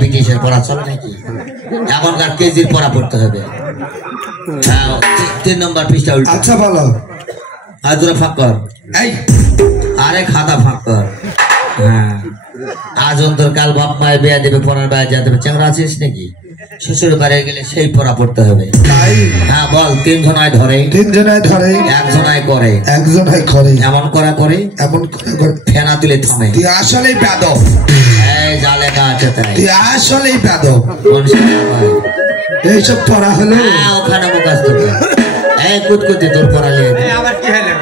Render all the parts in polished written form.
ব্রিটিশের পড়া চলে নাকি? এখনকার কেজির পড়া পড়তে হবে। 3 নম্বর পৃষ্ঠা উল্টো। আচ্ছা বলো। আদুরা ফাঁক কর। আরে খাতা ফাঁক কর। হ্যাঁ, আজ অন্তর কাল বাপ মায়ের বিয়া দেবে, পড়ার বাইরে যা দেবে। চ্যাংরা আছিস নাকি? শ্বশুর বাড়ি গেলে সেই পড়া পড়তে হবে। হ্যাঁ বল। 3 জনায় ধরে, 3 জনায় ধরে, 1 জনায় করে, 1 জনায় করে, এমন করা করে, এমন করে ফেনা তুলে থামে। তুই আসলেই বেয়াদব। এই যা লেখা আছে তাই। তুই আসলেই বেয়াদব। এইসব পড়া হলো ওখানে মুখস্থ কর। এই কুতকুতি তোর পড়া লিয়ে আবার কি হলো?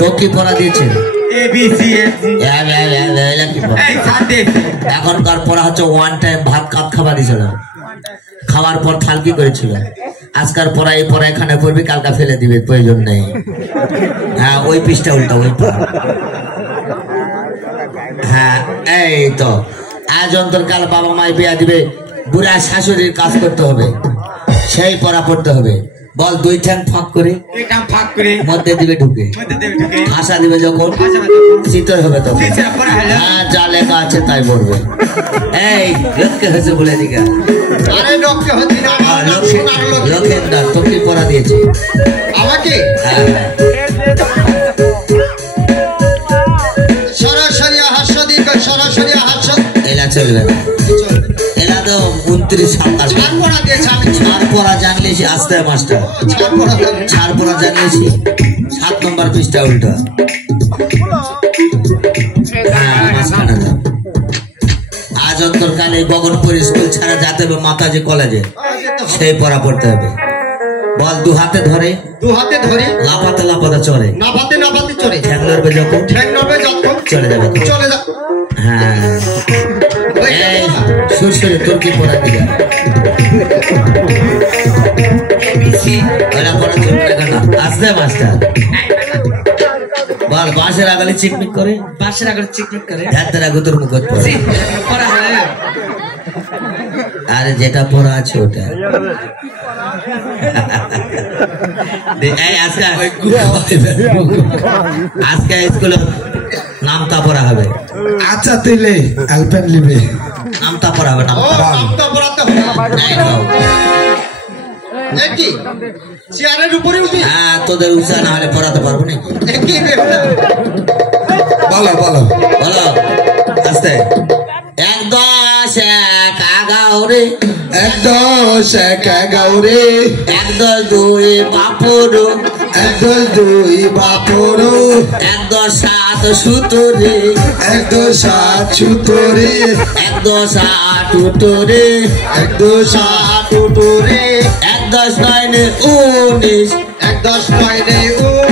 তো কি পড়া দিয়েছে? এখনকার পড়া হচ্ছে 1 টাইম ভাত কাপ খাবার দিয়েছিল, খাওয়ার পর থালকি করেছিল। আজকাল পড়া এই পড়া এখানে পড়বি, কালকা ফেলে দিবে, প্রয়োজন নেই। হ্যাঁ ওই পৃষ্ঠা উল্টা, ওই পড়া। হ্যাঁ এই তো। আজ অন্তর্কাল বাবা মায় বিয়া দিবে, বুড়া শাশুড়ির কাজ করতে হবে, সেই পড়া পড়তে হবে। বল। 2 ঠ্যাং ফাঁক করে, মধ্যে দিবে ঢুকে, ভাষা দিবে যখন চিতর হবে তখন। হ্যাঁ যা লেখা আছে তাই পড়বে। এই লোককে হয়েছে বলে দিকে। লক্ষেন্দার তো কি পড়া দিয়েছে আমাকে? সরাসরি হাস্য দিক, সরাসরি হাস্য এলা চলবে না। এলা তো 29 ছাড় পড়া দিয়েছে। আমি ছাড় পড়া জানলেছি আসতে মাস্টার। ছাড় পড়া জানিয়েছি। 7 নম্বর পৃষ্ঠা উল্টা। আজ অন্তর্কালে বগনপুর স্কুল ছাড়া যেতে হবে মাতাজি কলেজে, সেই পড়া পড়তে হবে। বল। 2 হাতে ধরে, 2 হাতে ধরে, লাফাতে লাফাতে চড়ে, নাফাতে নাফাতে চড়ে, ঠ্যাং নড়বে যখন, ঠ্যাং নড়বে যখন, চলে যাবে, চলে যা। হ্যাঁ এই সুরসুরে তোর কি পড়া দিবে? ওরা পড়া চলবে কেন? আসতে মাস্টার। বল। বাঁশের আগালে চিকমিক করে, বাঁশের আগালে চিকমিক করে, হাতের আগে তোর মুখ পড়া হয়। আরে যেটা পড়া আছে ওটা। আজকে স্কুলে নামতা পড়া হবে। আচ্ছা তুইলে আলপেন লিবে, নামতা পড়া হবে। নামতা পড়াতে হবে। কি চেয়ারের উপরে উঠি? হ্যাঁ তোদের উৎসাহ না হলে পড়াতে পারবো নাকি? বলো বলো বলো আস্তে। 1 10 1 11 1 10 1 11 1 10 2 বাপর, 1 10 2 বাপর, 1 10 7 সুতরে, 1 10 7 সুতরে, 1 10 8 উতরে, 1 10 8 উতরে, 1 10 9 19, 1 10 9 19,